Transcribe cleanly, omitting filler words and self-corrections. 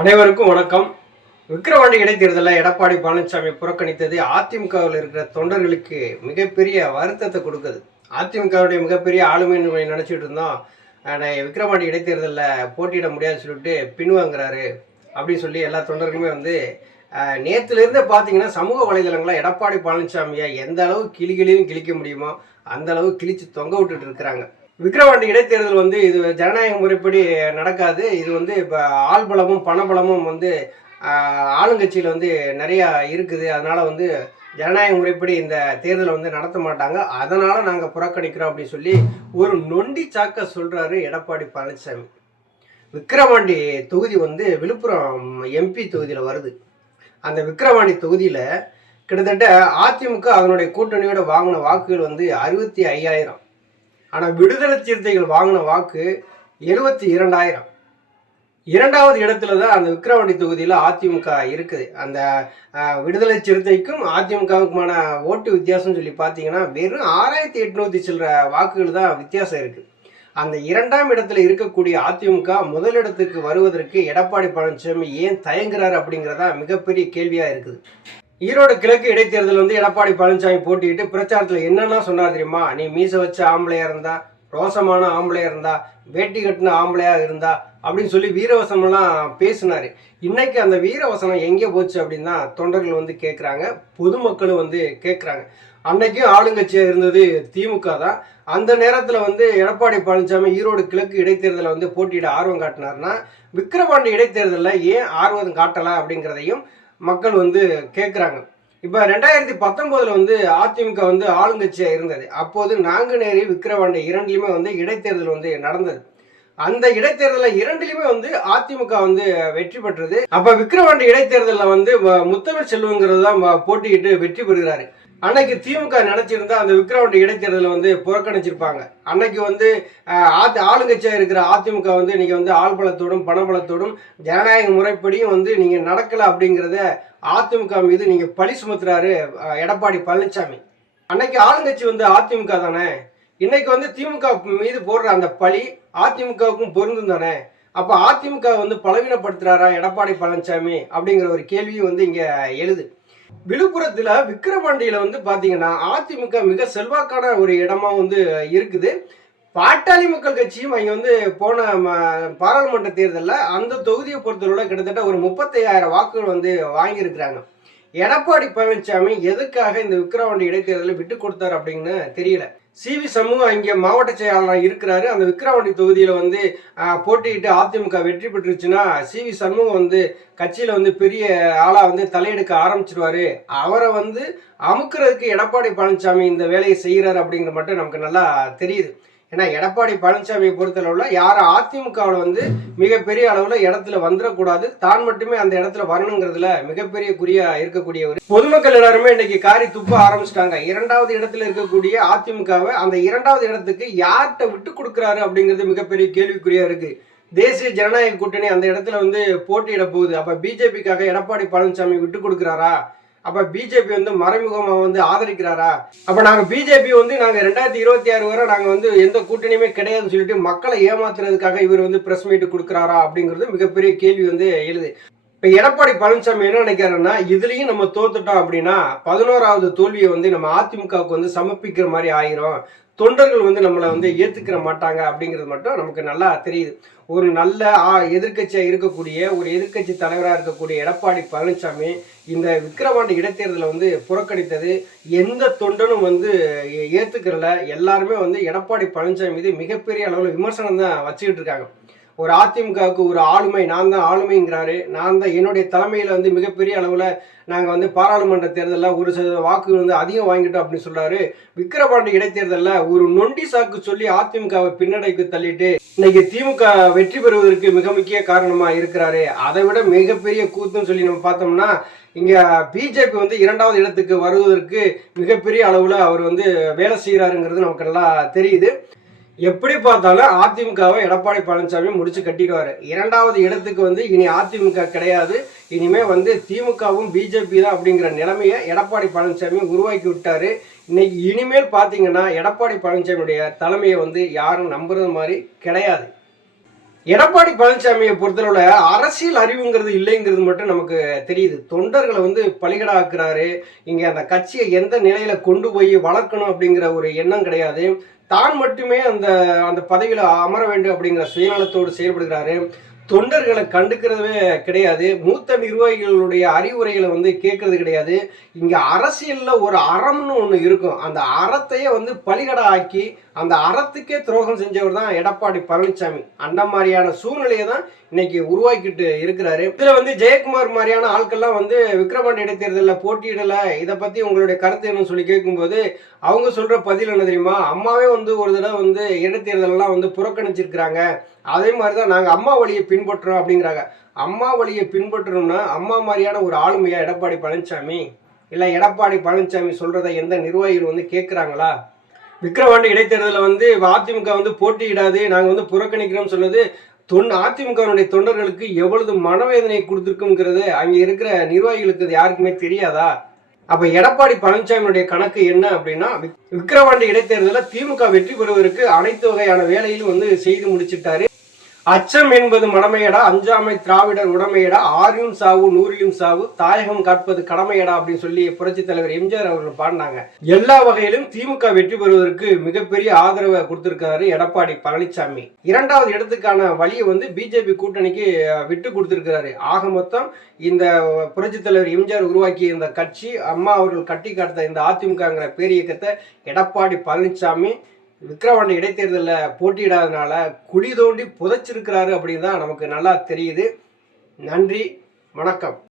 அனைவருக்கும் வணக்கம். விக்கிரவாண்டி இடைத்தேர்தலில் எடப்பாடி பழனிசாமி புறக்கணித்தது அதிமுகவில் இருக்கிற தொண்டர்களுக்கு மிகப்பெரிய வருத்தத்தை கொடுக்குது. அதிமுகவுடைய மிகப்பெரிய ஆளுமை நினச்சிட்டு இருந்தோம். விக்கிரவாண்டி இடைத்தேர்தலில் போட்டியிட முடியாதுன்னு சொல்லிட்டு பின்வாங்குறாரு அப்படின்னு சொல்லி எல்லா தொண்டர்களுமே நேற்றுலேருந்து பார்த்தீங்கன்னா சமூக வலைதளங்களில் எடப்பாடி பழனிசாமியை எந்த அளவு கிளிகளையும் கிழிக்க முடியுமோ அந்த அளவு கிழிச்சு தொங்க விட்டுட்டு இருக்கிறாங்க. விக்கிரவாண்டி இடைத்தேர்தல் இது ஜனநாயக முறைப்படி நடக்காது. இது இப்போ ஆள்பலமும் பணபலமும் ஆளுங்கட்சியில் நிறையா இருக்குது. அதனால் ஜனநாயக முறைப்படி இந்த தேர்தலை நடத்த மாட்டாங்க. அதனால் நாங்கள் புறக்கணிக்கிறோம் அப்படின்னு சொல்லி ஒரு நொண்டி சாக்க சொல்கிறாரு எடப்பாடி பழனிசாமி. விக்கிரவாண்டி தொகுதி விழுப்புரம் எம்பி தொகுதியில் வருது. அந்த விக்கிரவாண்டி தொகுதியில் கிட்டத்தட்ட அதிமுக அதனுடைய கூட்டணியோட வாங்கின வாக்குகள் 65,000. ஆனால் விடுதலை சிறுத்தைகள் வாங்கின வாக்கு 72,000. இரண்டாவது இடத்துல தான் அந்த விக்கிரவாண்டி தொகுதியில் அதிமுக இருக்குது. அந்த விடுதலை சிறுத்தைக்கும் அதிமுகவுக்குமான ஓட்டு வித்தியாசம் சொல்லி பார்த்தீங்கன்னா வெறும் 6,800 சில்லற வாக்குகள் தான் வித்தியாசம் இருக்குது. அந்த இரண்டாம் இடத்துல இருக்கக்கூடிய அதிமுக முதலிடத்துக்கு வருவதற்கு எடப்பாடி பழனிசாமி ஏன் தயங்குறாரு அப்படிங்கிறதா மிகப்பெரிய கேள்வியாக இருக்குது. ஈரோடு கிழக்கு இடைத்தேர்தல் எடப்பாடி பழனிசாமி போட்டிட்டு பிரச்சாரத்தில் என்னெல்லாம் சொன்னார் தெரியுமா? நீ மீச வச்ச ஆம்பளையா இருந்தா, ரோசமான ஆம்பளையா இருந்தா, வேட்டி கட்டின ஆம்பளையா இருந்தா அப்படின்னு சொல்லி வீரவசனம்லாம் பேசினாரு. இன்னைக்கு அந்த வீரவசனம் எங்கே போச்சு அப்படின்னா தொண்டர்கள் கேட்குறாங்க, பொதுமக்களும் கேட்குறாங்க. அன்னைக்கும் ஆளுங்கட்சியா இருந்தது திமுக தான். அந்த நேரத்தில் எடப்பாடி பழனிசாமி ஈரோடு கிழக்கு இடைத்தேர்தலை போட்டியிட ஆர்வம் காட்டினார்னா விக்கிரவாண்டி இடைத்தேர்தலில் ஏன் ஆர்வம் காட்டலை அப்படிங்கிறதையும் மக்கள் கேட்குறாங்க. இப்போ 2019 அதிமுக ஆளுங்கட்சியாக இருந்தது. அப்போது நாங்குநேரி விக்கிரவாண்டி இரண்டிலுமே இடைத்தேர்தல் நடந்தது. அந்த இடைத்தேர்தலில் இரண்டிலுமே அதிமுக வெற்றி பெற்றது. அப்போ விக்கிரவாண்டி இடைத்தேர்தலில் முத்தமிழ் செல்வங்கிறது தான் போட்டியிட்டு வெற்றி பெறுகிறாரு. அன்னைக்கு திமுக நினைச்சிருந்தா அந்த விக்கிரவாண்டி இடைத்தேர்தலை புறக்கணிச்சிருப்பாங்க. அன்னைக்கு ஆளுங்கட்சியாக இருக்கிற அதிமுக இன்னைக்கு ஆள்பலத்தோடும் பணபலத்தோடும் ஜனநாயக முறைப்படியும் நீங்க நடக்கல அப்படிங்கிறத அதிமுக மீது நீங்க பழி சுமத்துறாரு எடப்பாடி பழனிசாமி. அன்னைக்கு ஆளுங்கட்சி அதிமுக தானே, இன்னைக்கு திமுக மீது போடுற அந்த பழி அதிமுகவுக்கும் பொருந்தும் தானே. அப்ப அதிமுக பலவீனப்படுத்துறாரா எடப்பாடி பழனிசாமி அப்படிங்கிற ஒரு கேள்வியும் இங்க எழுது. விழுப்புரத்துல விக்கிரவாண்டியில பாத்தீங்கன்னா அதிமுக மிக செல்வாக்கான ஒரு இடமா இருக்குது. பாட்டாளி மக்கள் கட்சியும் அங்க போன பாராளுமன்ற தேர்தலில் அந்த தொகுதியை பொறுத்தவரை கிட்டத்தட்ட ஒரு 35,000 வாக்குகள் வாங்கியிருக்கிறாங்க. எடப்பாடி பழனிசாமி எதுக்காக இந்த விக்கிரவாண்டி இடைத்தேர்தலை விட்டு கொடுத்தாரு அப்படின்னு தெரியல. சிவி சண்முகம் இங்கே மாவட்ட செயலாளராக இருக்கிறாரு. அந்த விக்கிரவாண்டி தொகுதியில் போட்டியிட்டு அதிமுக வெற்றி பெற்றுச்சுன்னா சிவி சண்முகம் கட்சியில் பெரிய ஆளாக தலையெடுக்க ஆரம்பிச்சிருவாரு. அவரை அமுக்கிறதுக்கு எடப்பாடி பழனிசாமி இந்த வேலையை செய்கிறாரு அப்படிங்கிற மட்டும் நமக்கு நல்லா தெரியுது. ஏன்னா எடப்பாடி பழனிசாமியை பொறுத்தளவில் யாரும் அதிமுகவில் மிகப்பெரிய அளவில் இடத்துல வந்துடக்கூடாது, தான் மட்டுமே அந்த இடத்துல வரணுங்கிறதுல மிகப்பெரிய குறியா இருக்கக்கூடியவர். பொதுமக்கள் எல்லாருமே இன்னைக்கு காரி துப்ப ஆரம்பிச்சிட்டாங்க. இரண்டாவது இடத்துல இருக்கக்கூடிய அதிமுகவை அந்த இரண்டாவது இடத்துக்கு யார்கிட்ட விட்டு கொடுக்குறாரு அப்படிங்கிறது மிகப்பெரிய கேள்விக்குறியா இருக்கு. தேசிய ஜனநாயக கூட்டணி அந்த இடத்துல போட்டியிட போகுது. அப்ப பிஜேபிக்காக எடப்பாடி பழனிசாமி விட்டு கொடுக்குறாரா? அப்ப பிஜேபி மறைமுகமா ஆதரிக்கிறாரா? அப்ப நாங்க பிஜேபி நாங்க 2026 வரை நாங்க எந்த கூட்டணியுமே கிடையாதுன்னு சொல்லிட்டு மக்களை ஏமாத்துறதுக்காக இவர் பிரஸ் மீட் கொடுக்குறாரா அப்படிங்கிறது மிகப்பெரிய கேள்வி எழுது. இப்ப எடப்பாடி பழனிசாமி என்ன நினைக்கிறாருன்னா, இதுலயும் நம்ம தோத்துட்டோம் அப்படின்னா 11வது தோல்வியை நம்ம அதிமுகவுக்கு சமர்ப்பிக்கிற மாதிரி ஆயிரும், தொண்டர்கள் நம்மளை ஏத்துக்கிற மாட்டாங்க அப்படிங்கிறது மட்டும் நமக்கு நல்லா தெரியுது. ஒரு நல்ல எதிர்கட்சியா இருக்கக்கூடிய ஒரு எதிர்கட்சி தலைவராக இருக்கக்கூடிய எடப்பாடி பழனிசாமி இந்த விக்கிரவாண்டி இடைத்தேர்தலை புறக்கணித்தது எந்த தொண்டனும் ஏத்துக்கிறல. எல்லாருமே எடப்பாடி பழனிசாமி மீது மிகப்பெரிய அளவில் விமர்சனம் தான் வச்சுக்கிட்டு இருக்காங்க. ஒரு அதிமுகவுக்கு ஒரு ஆளுமை, நான் தான் ஆளுமைங்கிறாரு. நான் தான் என்னுடைய தலைமையில் மிகப்பெரிய அளவில் நாங்கள் பாராளுமன்ற தேர்தலில் 1% வாக்குகள் அதிகம் வாங்கிட்டோம் அப்படின்னு சொல்றாரு. விக்கிரவாண்டி இடைத்தேர்தலில் ஒரு நொண்டி சாக்கு சொல்லி அதிமுகவை பின்னடைக்கு தள்ளிட்டு இன்னைக்கு திமுக வெற்றி பெறுவதற்கு மிக முக்கிய காரணமா இருக்கிறாரு. அதை விட மிகப்பெரிய கூத்துன்னு சொல்லி நம்ம பார்த்தோம்னா இங்க பிஜேபி இரண்டாவது இடத்துக்கு வருவதற்கு மிகப்பெரிய அளவில் அவர் வேலை செய்கிறாருங்கிறது நமக்கு நல்லா தெரியுது. எப்படி பார்த்தாலும் அதிமுகவை எடப்பாடி பழனிசாமி முடிச்சு கட்டிடுவாரு. இரண்டாவது இடத்துக்கு இனி அதிமுக கிடையாது, இனிமே திமுகவும் பிஜேபி தான் அப்படிங்கிற நிலைமையை எடப்பாடி பழனிசாமி உருவாக்கி விட்டாரு. இன்னைக்கு இனிமேல் பார்த்தீங்கன்னா எடப்பாடி பழனிசாமியுடைய தலைமையை யாரும் நம்புறது மாதிரி கிடையாது. எடப்பாடி பழனிசாமியை பொறுத்தளவுல அரசியல் அறிவுங்கிறது இல்லைங்கிறது மட்டும் நமக்கு தெரியுது. தொண்டர்களை பலிகடாக்குறாரு. இங்க அந்த கட்சியை எந்த நிலையில கொண்டு போய் வளர்க்கணும் அப்படிங்கிற ஒரு எண்ணம் கிடையாது. தான் மட்டுமே அந்த அந்த பதவியில அமர வேண்டும் அப்படிங்கிற சுயநலத்தோடு செயல்படுகிறாரு. தொண்டர்களை கண்டுக்கிறதே கிடையாது. மூத்த நிர்வாகிகளுடைய அறிவுரைகளை கேட்கறது கிடையாது. இங்க அரசியல்ல ஒரு அறம்னு ஒண்ணு இருக்கும். அந்த அறத்தையே பலிகடா ஆக்கி அந்த அறத்துக்கே துரோகம் செஞ்சவர் தான் எடப்பாடி பழனிசாமி. அந்த மாதிரியான சூழ்நிலையை தான் இன்னைக்கு உருவாக்கிட்டு இருக்கிறாரு. இதுல ஜெயக்குமார் மாதிரியான ஆட்கள்லாம் விக்கிரவாண்டி இடைத்தேர்தலில் போட்டியிடல, இதை பத்தி உங்களுடைய கருத்து என்னன்னு சொல்லி கேட்கும்போது அவங்க சொல்ற பதில் என்ன தெரியுமா? அம்மாவே ஒரு தடவை இடைத்தேர்தலெல்லாம் புறக்கணிச்சிருக்கிறாங்க. அதே மாதிரிதான் நாங்க அம்மா வழியை பின்பற்றுறோம் அப்படிங்கிறாங்க. அம்மா வழியை பின்பற்றணும்னா அம்மா மாதிரியான ஒரு ஆளுமையா எடப்பாடி பழனிசாமி? இல்ல எடப்பாடி பழனிசாமி சொல்றதை எந்த நிர்வாகிகள் கேட்கிறாங்களா? விக்கிரவாண்டி இடைத்தேர்தலில் அதிமுக போட்டியிடாது, நாங்க புறக்கணிக்கிறோம் சொன்னது அதிமுகவினுடைய தொண்டர்களுக்கு எவ்வளவு மனவேதனை கொடுத்துருக்குங்கிறது அங்க இருக்கிற நிர்வாகிகளுக்கு யாருக்குமே தெரியாதா? அப்ப எடப்பாடி பழனிசாமியுடைய கணக்கு என்ன அப்படின்னா, விக்கிரவாண்டி இடைத்தேர்தலில் திமுக வெற்றி பெறுவதற்கு அனைத்து வகையான வேலையிலும் செய்து முடிச்சிட்டாரு. அச்சம் என்பது மடமையடா, அஞ்சாமை திராவிடர் உடமையடா, ஆறிலும் சாவு நூறிலும் சாவு, தாயகம் காப்பது கடமையடா அப்படின்னு சொல்லி புரட்சி தலைவர் எம்ஜிஆர் அவர்கள் பாடினாங்க. எல்லா வகையிலும் திமுக வெற்றி பெறுவதற்கு மிகப்பெரிய ஆதரவை கொடுத்திருக்காரு எடப்பாடி பழனிசாமி. இரண்டாவது இடத்துக்கான வழியை பிஜேபி கூட்டணிக்கு விட்டு கொடுத்திருக்கிறாரு. ஆக மொத்தம் இந்த புரட்சி தலைவர் எம்ஜிஆர் உருவாக்கிய இந்த கட்சி, அம்மா அவர்கள் கட்டி காட்ட இந்த அதிமுகங்கிற பேரியக்கத்தை எடப்பாடி பழனிசாமி விக்கிரவாண்டி இடைத்தேர்தலில் போட்டியிடாதனால குழி தோண்டி புதைச்சிருக்கிறாரு அப்படின்னு தான் நமக்கு நல்லா தெரியுது. நன்றி, வணக்கம்.